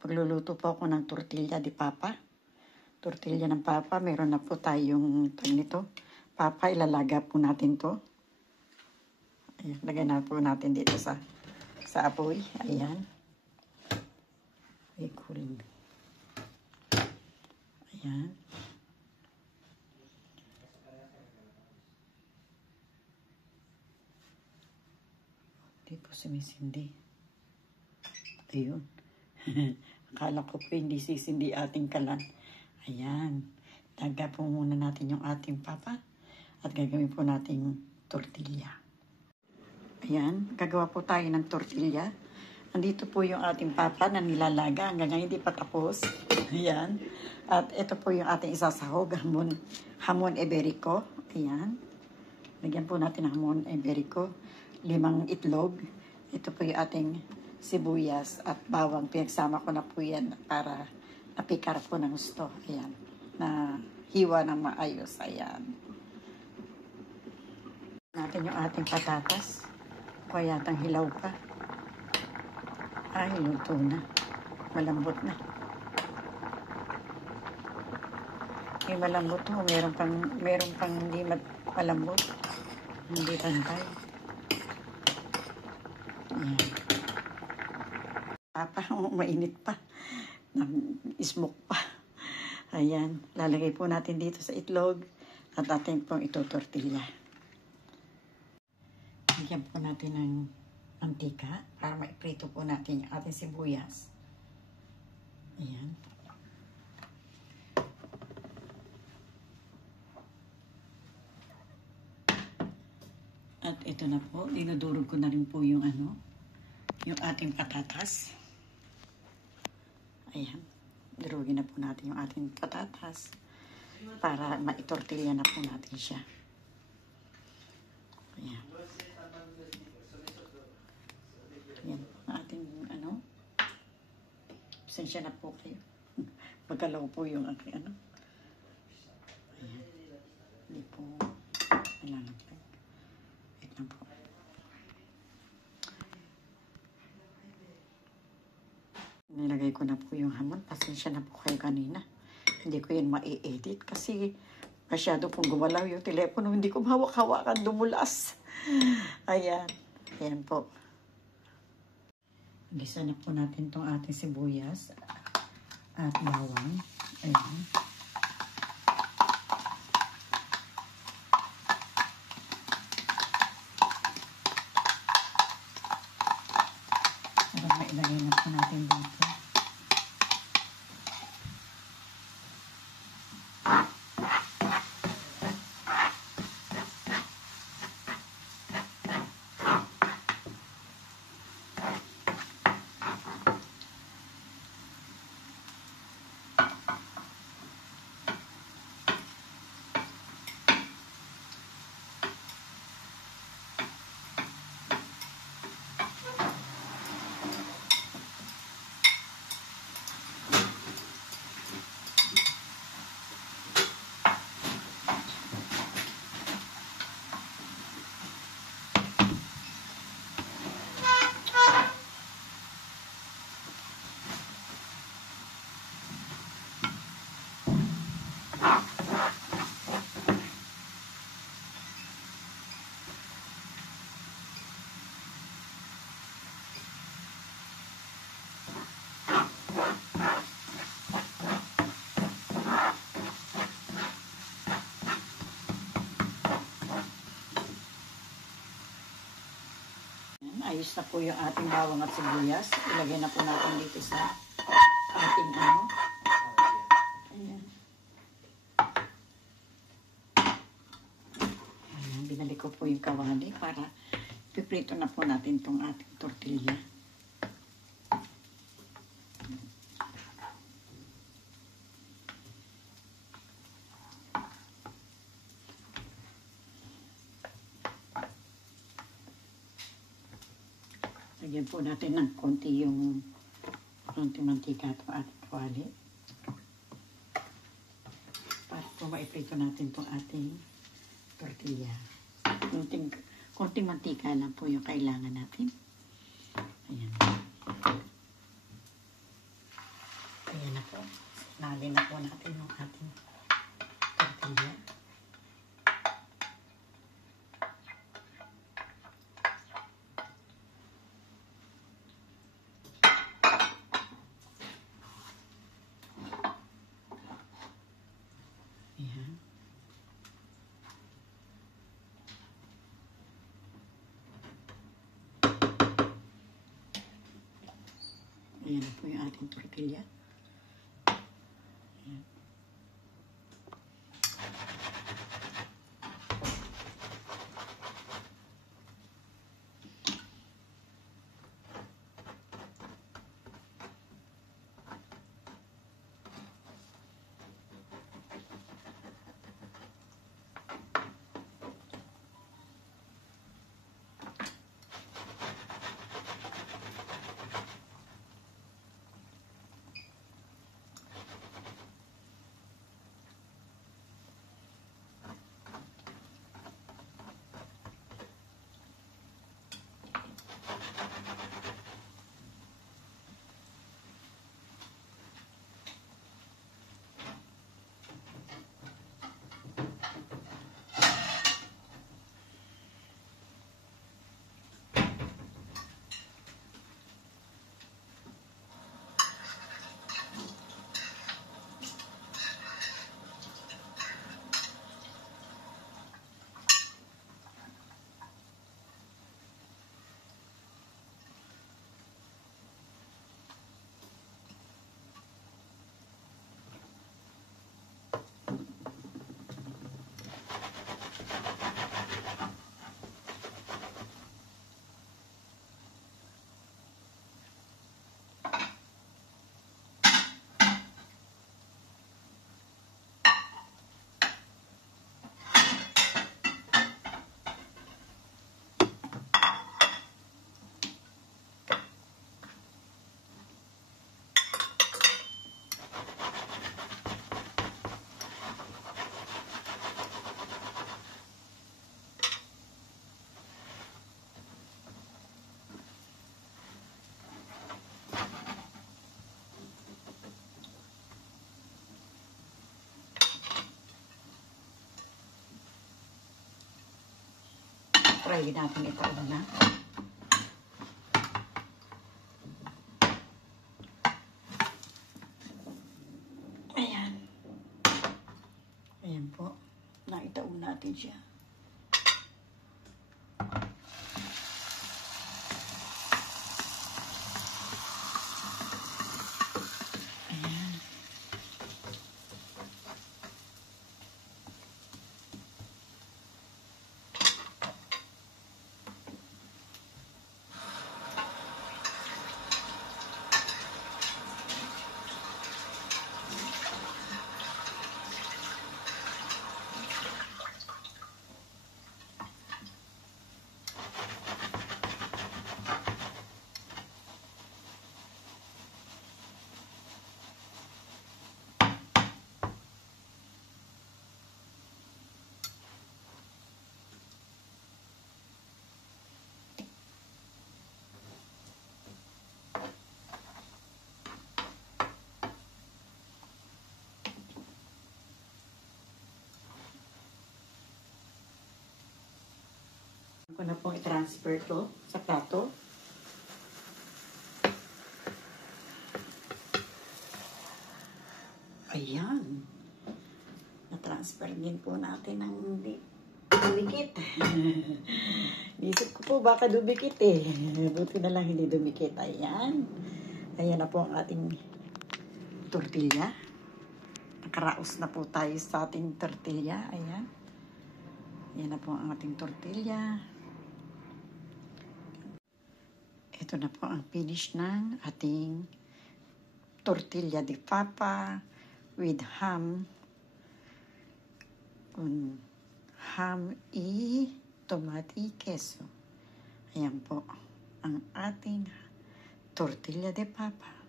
pagluluto po ako ng tortilla de papa. Tortilla ng papa, meron na po tayong nito. Papa, ilalaga po natin to. Ayan, lagay na po natin dito sa apoy. Ayan. Ay, cool. Ayan. Hindi po sumisindi. Ayun. Akala ko po hindi sisindi ating kalan. Ayan. Daga po muna natin yung ating papa. At gagawin po nating tortilla. Ayan. Gagawa po tayo ng tortilla. Andito po yung ating papa na nilalaga. Hanggang ngayon hindi pa tapos. Ayan. At ito po yung ating isasahog. Hamon iberico. Ayan. Lagyan po natin ng hamon iberico. 5 itlog. Ito po yung ating sibuyas at bawang. Pinagsama ko na po yan para napikar po ng gusto. Ayan. Na hiwa ng maayos. Ayan. Natin yung ating patatas. Kaya yatang hilaw pa. Ay, luto na. Malambot na. May malambot mo. Meron pang hindi malambot. Hindi tantay. Ayan. Papa, mainit pa. Smoke pa. Ayan. Lalagay po natin dito sa itlog at ating pong ito-tortilla. Lagyan po natin ng mantika para maiprito po natin yung ating sibuyas. Ayan. At ito na po, dinudurog ko na rin po yung yung ating patatas. Ayan. Durugin na po natin yung ating patatas para maitortilla na po natin siya. Ayan. Ayan. Ating pasensya na po kayo. Magalaw po yung aking Ayan. Hindi po nalalagay. Wait lang po. Nilagay ko na po yung hamon. Pasensya na po kayo kanina. Hindi ko yun ma-edit kasi masyado pong gumalaw yung telepono. Hindi ko mahawak-hawakan, dumulas. Ayan. Ayan po. Gisa na po natin itong ating sibuyas at bawang. Ayan. Para mailagay na po natin dito. Ayos na po yung ating bawang at sibuyas. Ilagay na po natin dito sa ating Ayan. Ayan. Binalik ko po yung kawali para piprito na po natin itong ating tortilla. Lagyan po natin ng konti mantika itong ating kawali. Para po maiprito natin itong ating tortilla. Konting mantika lang po yung kailangan natin. Ayan. na po. Nalin na po natin yung ating tortilla. Ayan. Ayan na po yung ating tortilla. Ayan. Try natin ito na. Ayan. Ayan po. Naitaon natin siya. Ayan. Ako na pong i-transfer to sa plato. Ayan. Na-transfer din po natin ng dumikit. Isip ko po baka dumikit eh. Buti na lang hindi dumikit. Ayan. Ayan na po ang ating tortilla. Nakaraos na po tayo sa ating tortilla. Ayan. Ayan na po ang ating tortilla. Ito na po ang finish ng ating tortilla de papa with ham. Ham tomati queso. Ayan po ang ating tortilla de papa.